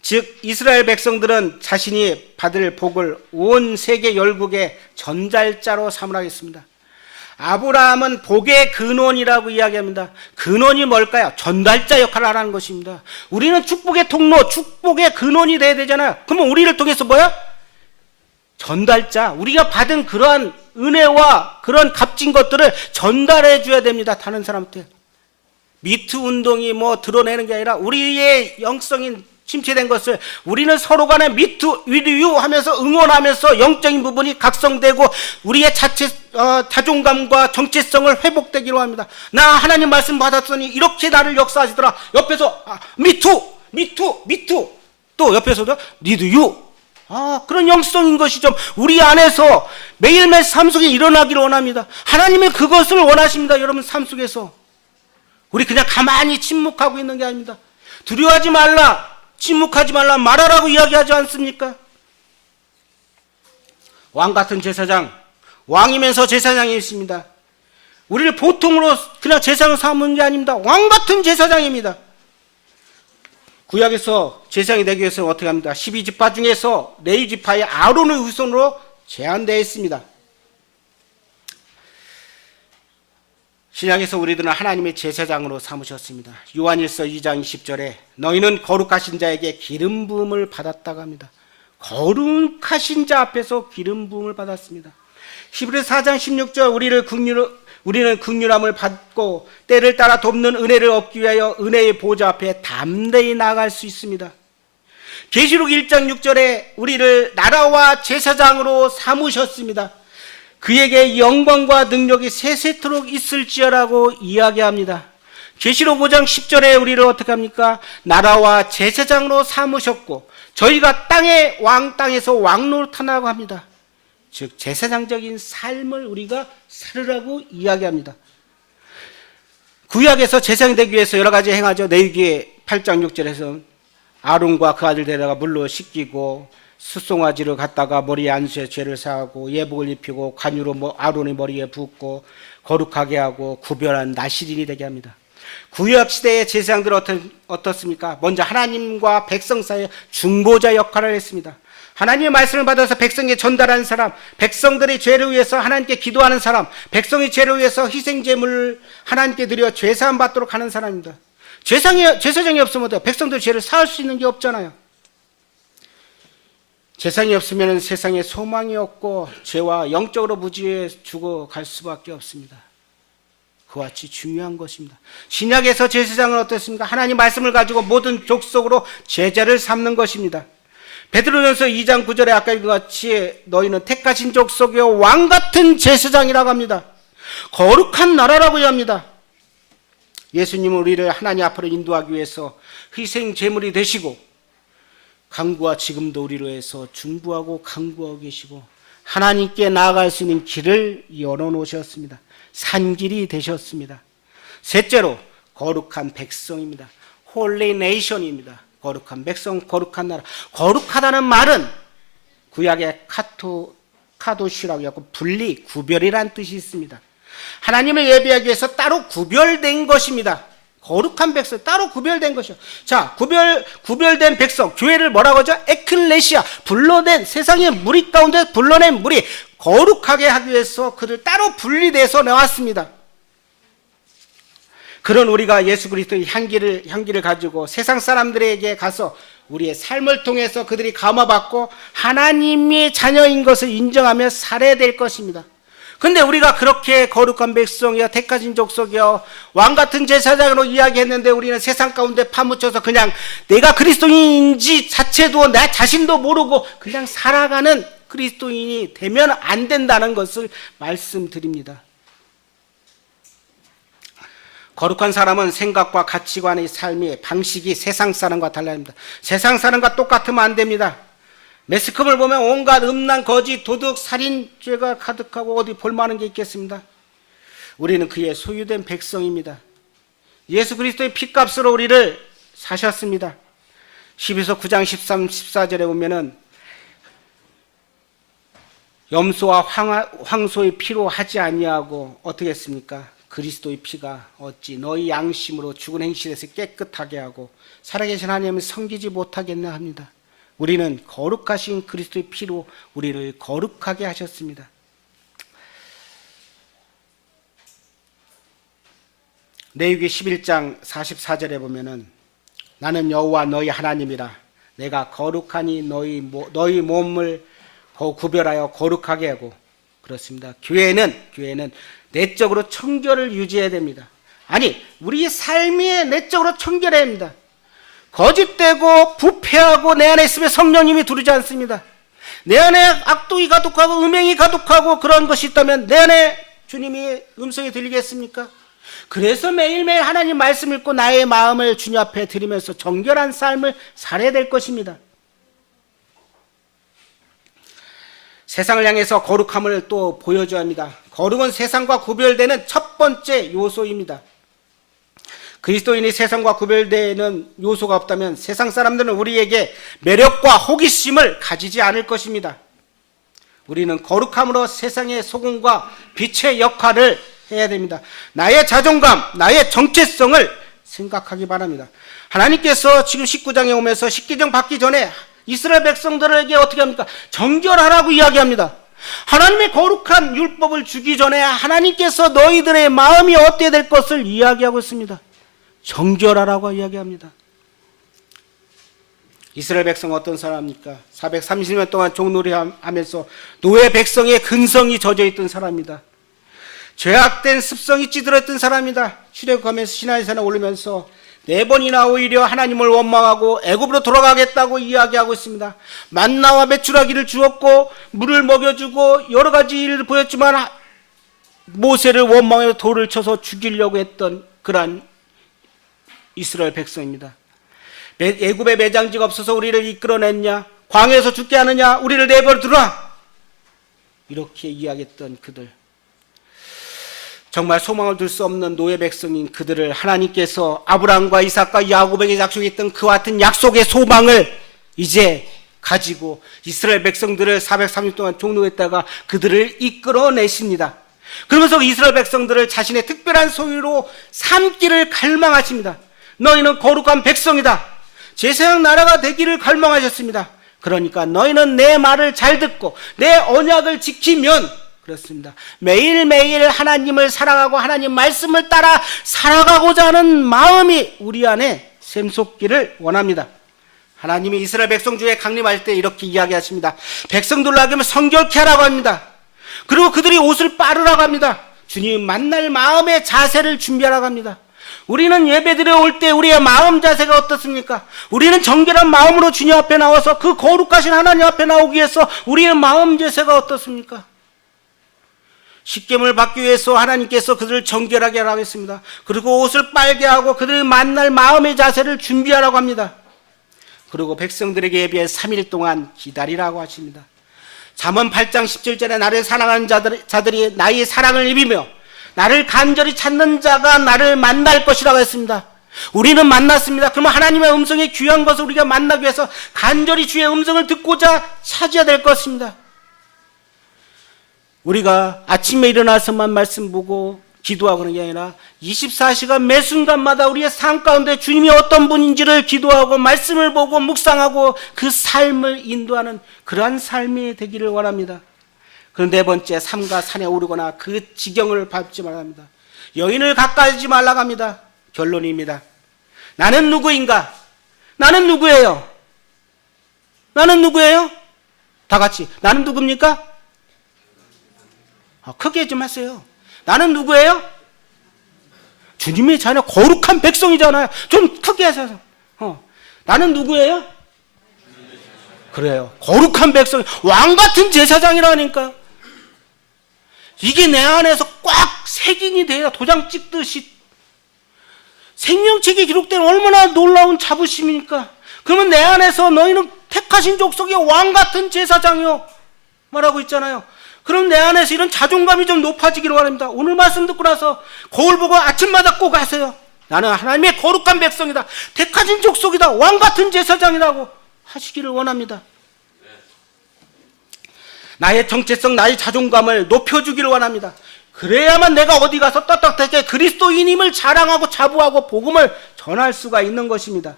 즉 이스라엘 백성들은 자신이 받을 복을 온 세계 열국의 전달자로 삼으라겠습니다. 아브라함은 복의 근원이라고 이야기합니다. 근원이 뭘까요? 전달자 역할을 하라는 것입니다. 우리는 축복의 통로, 축복의 근원이 돼야 되잖아요. 그러면 우리를 통해서 뭐야? 전달자, 우리가 받은 그러한 은혜와 그런 값진 것들을 전달해 줘야 됩니다. 다른 사람한테. 미투 운동이 뭐 드러내는 게 아니라 우리의 영성인 침체된 것을 우리는 서로 간에 미투 위유 하면서 응원하면서 영적인 부분이 각성되고 우리의 자존감과 정체성을 회복되기로 합니다. 나 하나님 말씀 받았더니 이렇게 나를 역사하시더라. 옆에서 미투 또 옆에서도 니드유. 그런 영성인 것이 좀 우리 안에서 매일매일 삶 속에 일어나기를 원합니다. 하나님은 그것을 원하십니다. 여러분 삶 속에서 우리 그냥 가만히 침묵하고 있는 게 아닙니다. 두려워하지 말라, 침묵하지 말라, 말하라고 이야기하지 않습니까? 왕 같은 제사장, 왕이면서 제사장이 있습니다. 우리를 보통으로 그냥 제사장을 삼는 게 아닙니다. 왕 같은 제사장입니다. 구약에서 제사장이 되기 위해서 어떻게 합니까? 12지파 중에서 레위지파의 아론의 후손으로 제한되어 있습니다. 신약에서 우리들은 하나님의 제사장으로 삼으셨습니다. 요한일서 2장 20절에 너희는 거룩하신 자에게 기름 부음을 받았다고 합니다. 거룩하신 자 앞에서 기름 부음을 받았습니다. 히브리서 4장 16절 우리는 긍휼함을 받고 때를 따라 돕는 은혜를 얻기 위하여 은혜의 보좌 앞에 담대히 나아갈 수 있습니다. 계시록 1장 6절에 우리를 나라와 제사장으로 삼으셨습니다. 그에게 영광과 능력이 세세토록 있을지어라고 이야기합니다. 계시록 5장 10절에 우리를 어떻게 합니까? 나라와 제사장으로 삼으셨고 저희가 땅에서 왕노릇하라고 합니다. 즉 제사장적인 삶을 우리가 살으라고 이야기합니다. 구약에서 제사장이 되기 위해서 여러 가지 행하죠. 레위기 8장 6절에서 아론과 그 아들 데려가 물로 씻기고 숫송아지를 갖다가 머리에 안수해 죄를 사하고 예복을 입히고 관유로 아론의 머리에 붓고 거룩하게 하고 구별한 나실인이 되게 합니다. 구약 시대의 제사장들은 어떻습니까? 먼저 하나님과 백성 사이의 중보자 역할을 했습니다. 하나님의 말씀을 받아서 백성에 전달하는 사람, 백성들의 죄를 위해서 하나님께 기도하는 사람, 백성의 죄를 위해서 희생제물을 하나님께 드려 죄사함 받도록 하는 사람입니다. 제사장이 없으면 백성들 죄를 사할 수 있는 게 없잖아요. 제사장이 없으면 세상에 소망이 없고 죄와 영적으로 무지해 죽어갈 수밖에 없습니다. 그와 같이 중요한 것입니다. 신약에서 제사장은 어떻습니까? 하나님 말씀을 가지고 모든 족속으로 제자를 삼는 것입니다. 베드로전서 2장 9절에 아까 읽은 것 같이 너희는 택하신 족속의 왕같은 제사장이라고 합니다. 거룩한 나라라고 합니다. 예수님은 우리를 하나님 앞으로 인도하기 위해서 희생 제물이 되시고 간구와 지금도 우리를 위해서 중보하고 간구하고 계시고 하나님께 나아갈 수 있는 길을 열어놓으셨습니다. 산길이 되셨습니다. 셋째로 거룩한 백성입니다. 홀리 네이션입니다. 거룩한 백성, 거룩한 나라. 거룩하다는 말은 구약의 카도시라고 하고 분리, 구별이라는 뜻이 있습니다. 하나님을 예배하기 위해서 따로 구별된 것입니다. 거룩한 백성, 따로 구별된 것이요. 자, 구별된 백성, 교회를 뭐라고 하죠? 에클레시아, 불러낸 세상의 무리 가운데 불러낸 무리, 거룩하게 하기 위해서 그들 따로 분리돼서 나왔습니다. 그런 우리가 예수 그리스도의 향기를 가지고 세상 사람들에게 가서 우리의 삶을 통해서 그들이 감화받고 하나님의 자녀인 것을 인정하며 살아야 될 것입니다. 근데 우리가 그렇게 거룩한 백성이여 택하신 족속이여 왕같은 제사장으로 이야기했는데 우리는 세상 가운데 파묻혀서 그냥 내가 그리스도인인지 자체도 나 자신도 모르고 그냥 살아가는 그리스도인이 되면 안 된다는 것을 말씀드립니다. 거룩한 사람은 생각과 가치관의 삶의 방식이 세상 사람과 달라야 합니다. 세상 사람과 똑같으면 안 됩니다. 매스컴을 보면 온갖 음란, 거짓, 도둑, 살인 죄가 가득하고 어디 볼만한 게 있겠습니다. 우리는 그의 소유된 백성입니다. 예수 그리스도의 피값으로 우리를 사셨습니다. 12서 9장 13, 14절에 보면은 염소와 황소의 피로 하지 아니하고 어떻게 했습니까? 그리스도의 피가 어찌 너희 양심으로 죽은 행실에서 깨끗하게 하고 살아계신 하나님을 섬기지 못하겠나 합니다. 우리는 거룩하신 그리스도의 피로 우리를 거룩하게 하셨습니다. 레위기 11장 44절에 보면은 나는 여호와 너희 하나님이라 내가 거룩하니 너희 몸을 구별하여 거룩하게 하고 그렇습니다. 교회는 내적으로 청결을 유지해야 됩니다. 아니 우리 삶이 내적으로 청결해야 합니다. 거짓되고 부패하고 내 안에 있으면 성령님이 두르지 않습니다. 내 안에 악독이 가득하고 음행이 가득하고 그런 것이 있다면 내 안에 주님이 음성이 들리겠습니까? 그래서 매일매일 하나님 말씀 읽고 나의 마음을 주님 앞에 드리면서 정결한 삶을 살아야 될 것입니다. 세상을 향해서 거룩함을 또 보여줘야 합니다. 거룩은 세상과 구별되는 첫 번째 요소입니다. 그리스도인이 세상과 구별되는 요소가 없다면 세상 사람들은 우리에게 매력과 호기심을 가지지 않을 것입니다. 우리는 거룩함으로 세상의 소금과 빛의 역할을 해야 됩니다. 나의 자존감, 나의 정체성을 생각하기 바랍니다. 하나님께서 지금 19장에 오면서 십계명 받기 전에 이스라엘 백성들에게 어떻게 합니까? 정결하라고 이야기합니다. 하나님의 거룩한 율법을 주기 전에 하나님께서 너희들의 마음이 어때야 될 것을 이야기하고 있습니다. 정결하라고 이야기합니다. 이스라엘 백성 어떤 사람입니까? 430년 동안 종놀이하면서 노예 백성의 근성이 젖어있던 사람입니다. 죄악된 습성이 찌들었던 사람입니다. 출애굽하면서 시나이 산에 오르면서 4번이나 오히려 하나님을 원망하고 애굽으로 돌아가겠다고 이야기하고 있습니다. 만나와 메추라기를 주었고 물을 먹여주고 여러 가지 일을 보였지만 모세를 원망해서 돌을 쳐서 죽이려고 했던 그러한 이스라엘 백성입니다. 애굽에 매장지가 없어서 우리를 이끌어냈냐? 광야에서 죽게 하느냐? 우리를 내버려 두라! 이렇게 이야기했던 그들, 정말 소망을 둘 수 없는 노예 백성인 그들을 하나님께서 아브라함과 이삭과 야곱에게 약속했던 그와 같은 약속의 소망을 이제 가지고 이스라엘 백성들을 430년 동안 종노했다가 그들을 이끌어내십니다. 그러면서 이스라엘 백성들을 자신의 특별한 소유로 삼기를 갈망하십니다. 너희는 거룩한 백성이다. 제사장 나라가 되기를 갈망하셨습니다. 그러니까 너희는 내 말을 잘 듣고 내 언약을 지키면, 그렇습니다, 매일매일 하나님을 사랑하고 하나님 말씀을 따라 살아가고자 하는 마음이 우리 안에 샘솟기를 원합니다. 하나님이 이스라엘 백성 중에 강림할 때 이렇게 이야기하십니다. 백성들로 하면 성결케 하라고 합니다. 그리고 그들이 옷을 빠르라고 합니다. 주님 만날 마음의 자세를 준비하라고 합니다. 우리는 예배드려 올 때 우리의 마음 자세가 어떻습니까? 우리는 정결한 마음으로 주님 앞에 나와서 그 거룩하신 하나님 앞에 나오기 위해서 우리의 마음 자세가 어떻습니까? 십계명을 받기 위해서 하나님께서 그들을 정결하게 하라고 했습니다. 그리고 옷을 빨게 하고 그들을 만날 마음의 자세를 준비하라고 합니다. 그리고 백성들에게 예비해 3일 동안 기다리라고 하십니다. 잠언 8장 17절에 나를 사랑하는 자들이 나의 사랑을 입으며 나를 간절히 찾는 자가 나를 만날 것이라고 했습니다. 우리는 만났습니다. 그러면 하나님의 음성의 귀한 것을 우리가 만나기 위해서 간절히 주의 음성을 듣고자 찾아야 될 것입니다. 우리가 아침에 일어나서만 말씀 보고 기도하고 그런 게 아니라 24시간 매 순간마다 우리의 삶 가운데 주님이 어떤 분인지를 기도하고 말씀을 보고 묵상하고 그 삶을 인도하는 그러한 삶이 되기를 원합니다. 그 네 번째, 삼가 산에 오르거나 그 지경을 밟지 말아야 합니다. 여인을 가까이 하지 말라고 합니다. 결론입니다. 나는 누구인가? 나는 누구예요? 나는 누구예요? 다 같이 나는 누굽니까? 크게 좀 하세요. 나는 누구예요? 주님의 자녀, 거룩한 백성이잖아요. 좀 크게 하세요. 나는 누구예요? 그래요. 거룩한 백성, 왕같은 제사장이라니까. 이게 내 안에서 꽉 색인이 돼야 도장 찍듯이 생명책에 기록된 얼마나 놀라운 자부심입니까? 그러면 내 안에서 너희는 택하신 족속의 왕같은 제사장이요 말하고 있잖아요. 그럼 내 안에서 이런 자존감이 좀 높아지기를 원합니다. 오늘 말씀 듣고 나서 거울 보고 아침마다 꼭 하세요. 나는 하나님의 거룩한 백성이다. 택하신 족속이다. 왕같은 제사장이라고 하시기를 원합니다. 나의 정체성, 나의 자존감을 높여주기를 원합니다. 그래야만 내가 어디 가서 떳떳하게 그리스도인임을 자랑하고 자부하고 복음을 전할 수가 있는 것입니다.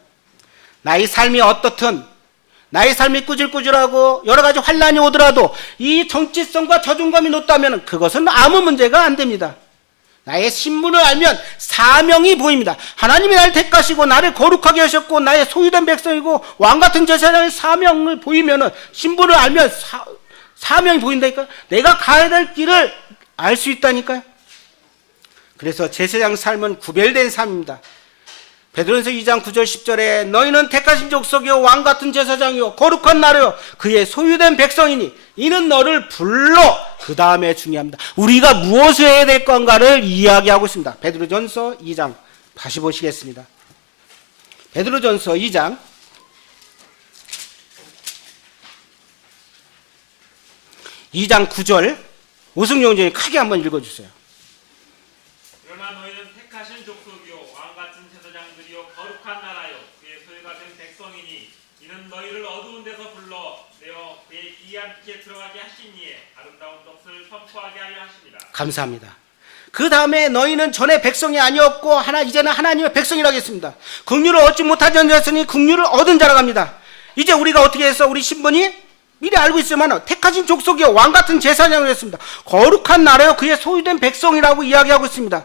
나의 삶이 어떻든, 나의 삶이 꾸질꾸질하고 여러 가지 환난이 오더라도 이 정체성과 자존감이 높다면 그것은 아무 문제가 안 됩니다. 나의 신분을 알면 사명이 보입니다. 하나님이 나를 택하시고 나를 거룩하게 하셨고 나의 소유된 백성이고 왕같은 제사장의 사명을 보이면, 신분을 알면 사명이 보인다니까요. 내가 가야 될 길을 알 수 있다니까요. 그래서 제사장 삶은 구별된 삶입니다. 베드로전서 2장 9절 10절에 너희는 택하신 족속이요 왕같은 제사장이요 거룩한 나라요 그의 소유된 백성이니 이는 너를 불러. 그 다음에 중요합니다. 우리가 무엇을 해야 될 건가를 이야기하고 있습니다. 베드로전서 2장 다시 보시겠습니다. 베드로전서 2장 9절 오승용전이 크게 한번 읽어주세요. 그러나 너희는 택하신 족속이요 왕같은 제사장들이요 거룩한 나라요 그의 소유가 된 백성이니 이는 너희를 어두운 데서 불러 내어 그의 기이한 빛에 들어가게 하시니에 아름다운 것을 선포하게 하려 하십니다. 감사합니다. 그 다음에 너희는 전에 백성이 아니었고 이제는 하나님의 백성이라고 했습니다. 긍휼을 얻지 못하지 않았으니 긍휼을 얻은 자라고 합니다. 이제 우리가 어떻게 해서 우리 신분이 미리 알고 있으면 택하신 족속이요 왕같은 제사장이라고 했습니다. 거룩한 나라요 그의 소유된 백성이라고 이야기하고 있습니다.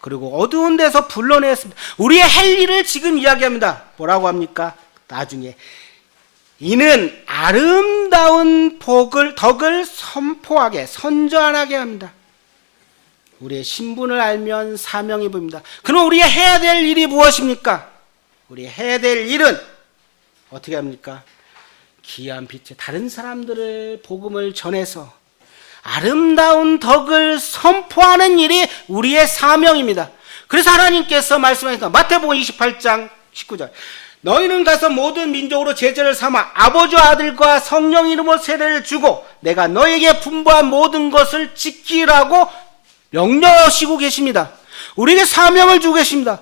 그리고 어두운 데서 불러냈습니다. 우리의 할 일을 지금 이야기합니다. 뭐라고 합니까? 나중에 이는 아름다운 덕을 선포하게 선전하게 합니다. 우리의 신분을 알면 사명이 보입니다. 그럼 우리가 해야 될 일이 무엇입니까? 우리 해야 될 일은 어떻게 합니까? 기이한 빛에 다른 사람들의 복음을 전해서 아름다운 덕을 선포하는 일이 우리의 사명입니다. 그래서 하나님께서 말씀하셨다. 마태복음 28장 19절 너희는 가서 모든 민족으로 제자를 삼아 아버지와 아들과 성령 이름으로 세례를 주고 내가 너에게 분부한 모든 것을 지키라고 명령하시고 계십니다. 우리에게 사명을 주고 계십니다.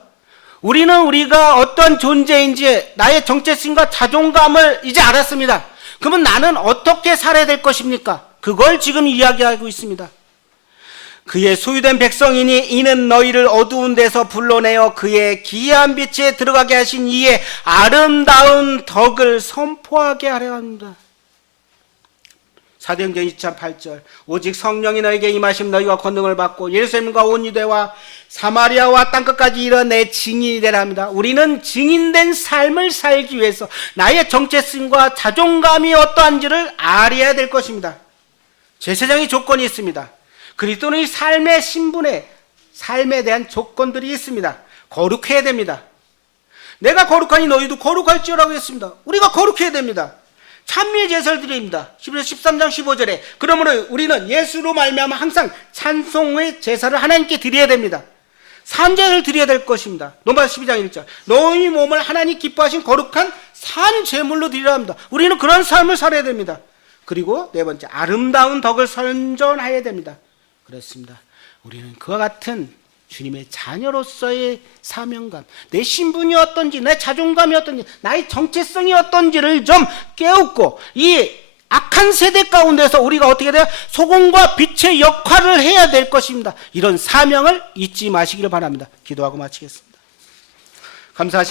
우리는 우리가 어떤 존재인지 나의 정체성과 자존감을 이제 알았습니다. 그러면 나는 어떻게 살아야 될 것입니까? 그걸 지금 이야기하고 있습니다. 그의 소유된 백성이니 이는 너희를 어두운 데서 불러내어 그의 기이한 빛에 들어가게 하신 이의 아름다운 덕을 선포하게 하려 합니다. 사도행전 2장 8절 오직 성령이 너에게 임하시면 너희가 권능을 받고 예루살렘과 온 유대와 사마리아와 땅끝까지 이르러 내 증인이 되라 합니다. 우리는 증인된 삶을 살기 위해서 나의 정체성과 자존감이 어떠한지를 알아야 될 것입니다. 제사장의 조건이 있습니다. 그리스도의 삶의 신분에 삶에 대한 조건들이 있습니다. 거룩해야 됩니다. 내가 거룩하니 너희도 거룩할지어라고 했습니다. 우리가 거룩해야 됩니다. 찬미의 제사를 드립니다. 13장 15절에 그러므로 우리는 예수로 말미암아 항상 찬송의 제사를 하나님께 드려야 됩니다. 산제를 드려야 될 것입니다. 로마 12장 1절 너희 몸을 하나님 기뻐하신 거룩한 산 제물로 드리라 합니다. 우리는 그런 삶을 살아야 됩니다. 그리고 네 번째, 아름다운 덕을 선전해야 됩니다. 그렇습니다. 우리는 그와 같은 주님의 자녀로서의 사명감, 내 신분이 어떤지, 내 자존감이 어떤지, 나의 정체성이 어떤지를 좀 깨우고 이 악한 세대 가운데서 우리가 어떻게 돼요? 소금과 빛의 역할을 해야 될 것입니다. 이런 사명을 잊지 마시기를 바랍니다. 기도하고 마치겠습니다. 감사하십니다.